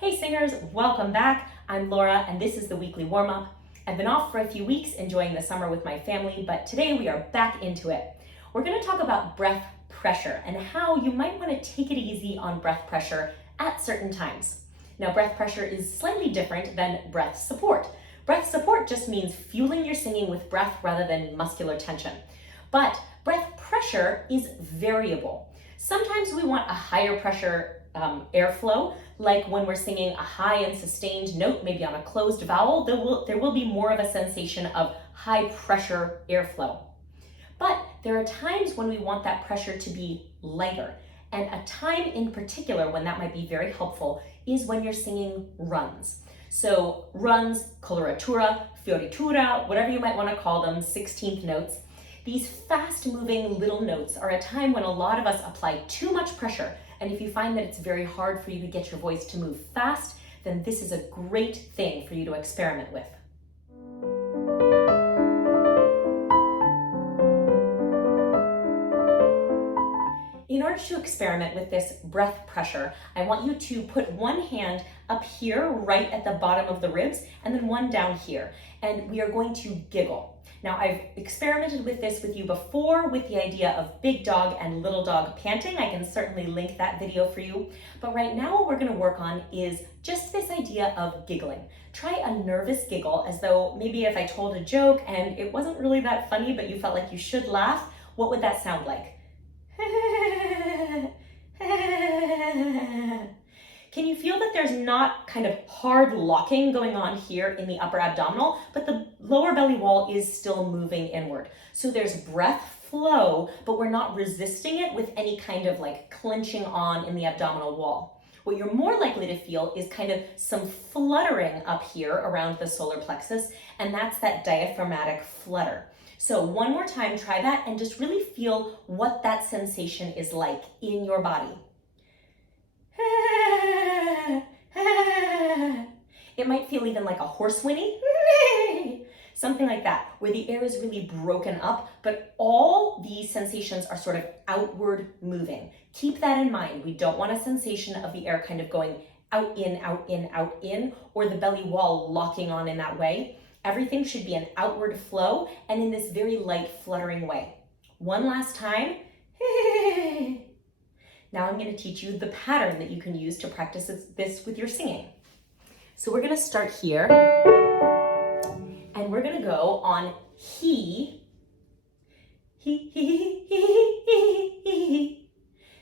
Hey singers, welcome back. I'm Laura and this is the weekly warm-up. I've been off for a few weeks enjoying the summer with my family, but today we are back into it. We're going to talk about breath pressure and how you might want to take it easy on breath pressure at certain times. Now, breath pressure is slightly different than breath support. Breath support just means fueling your singing with breath rather than muscular tension. But breath pressure is variable. Sometimes we want a higher pressure airflow, like when we're singing a high and sustained note, maybe on a closed vowel, there will be more of a sensation of high pressure airflow. But there are times when we want that pressure to be lighter. And a time in particular when that might be very helpful is when you're singing runs. So runs, coloratura, fioritura, whatever you might want to call them, 16th notes. These fast-moving little notes are a time when a lot of us apply too much pressure. And if you find that it's very hard for you to get your voice to move fast, then this is a great thing for you to experiment with. In order to experiment with this breath pressure, I want you to put one hand up here, right at the bottom of the ribs, and then one down here. And we are going to giggle. Now, I've experimented with this with you before with the idea of big dog and little dog panting. I can certainly link that video for you. But right now what we're going to work on is just this idea of giggling. Try a nervous giggle, as though maybe if I told a joke and it wasn't really that funny, but you felt like you should laugh, what would that sound like? Can you feel that there's not kind of hard locking going on here in the upper abdominal, but the lower belly wall is still moving inward? So there's breath flow, but we're not resisting it with any kind of like clenching on in the abdominal wall. What you're more likely to feel is kind of some fluttering up here around the solar plexus, and that's that diaphragmatic flutter. So one more time, try that and just really feel what that sensation is like in your body. It might feel even like a horse whinny, something like that, where the air is really broken up, but all these sensations are sort of outward moving. Keep that in mind. We don't want a sensation of the air kind of going out, in, out, in, out, in, or the belly wall locking on in that way. Everything should be an outward flow and in this very light fluttering way. One last time. Now I'm going to teach you the pattern that you can use to practice this with your singing. So we're going to start here, and we're going to go on he.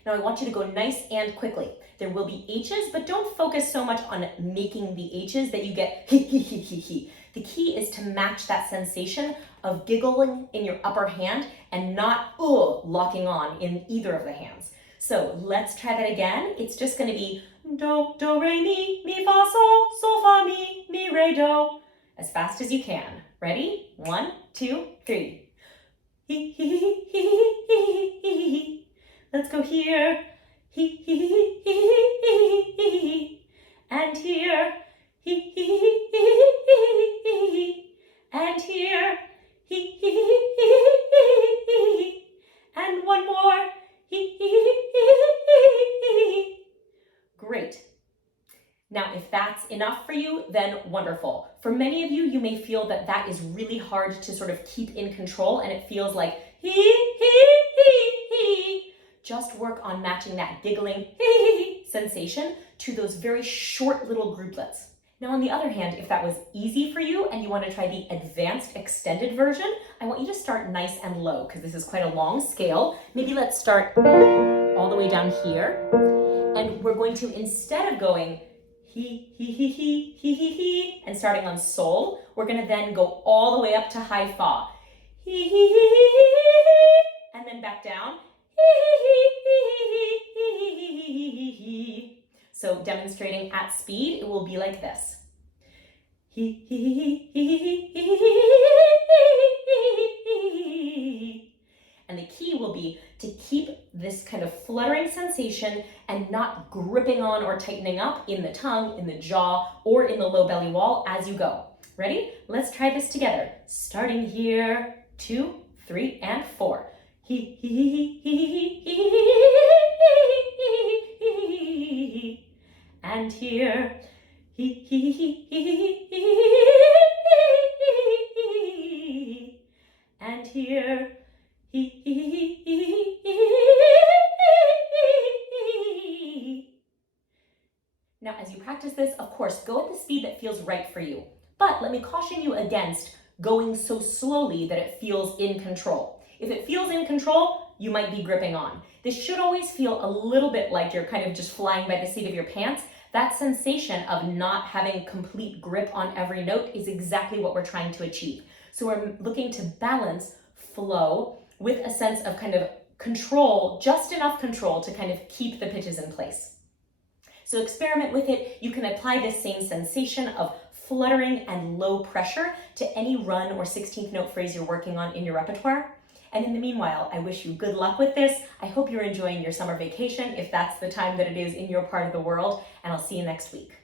Now I want you to go nice and quickly. There will be H's, but don't focus so much on making the H's that you get he. The key is to match that sensation of giggling in your upper hand and not locking on in either of the hands. So let's try that again. It's just going to be do, do, re, mi, fa, sol, fa, mi, re, do. As fast as you can. Ready? 1, 2, 3. Let's go here. And here. And here. And one more. Great. Now, if that's enough for you, then wonderful. For many of you, you may feel that that is really hard to sort of keep in control and it feels like Just work on matching that giggling sensation to those very short little grouplets. Now, on the other hand, if that was easy for you and you want to try the advanced extended version, I want you to start nice and low because this is quite a long scale. Maybe let's start all the way down here. And we're going to, instead of going he, and starting on sol, we're going to then go all the way up to high fa. And then back down. So demonstrating at speed, it will be like this. And the key will be to keep this kind of fluttering sensation and not gripping on or tightening up in the tongue, in the jaw, or in the low belly wall as you go. Ready? Let's try this together. Starting here, 2, 3, and 4. and here. And here. Now, as you practice this, of course, go at the speed that feels right for you. But let me caution you against going so slowly that it feels in control. If it feels in control, you might be gripping on. This should always feel a little bit like you're kind of just flying by the seat of your pants. That sensation of not having complete grip on every note is exactly what we're trying to achieve. So we're looking to balance flow with a sense of kind of control, just enough control to kind of keep the pitches in place. So experiment with it. You can apply this same sensation of fluttering and low pressure to any run or 16th note phrase you're working on in your repertoire. And in the meanwhile, I wish you good luck with this. I hope you're enjoying your summer vacation, if that's the time that it is in your part of the world, and I'll see you next week.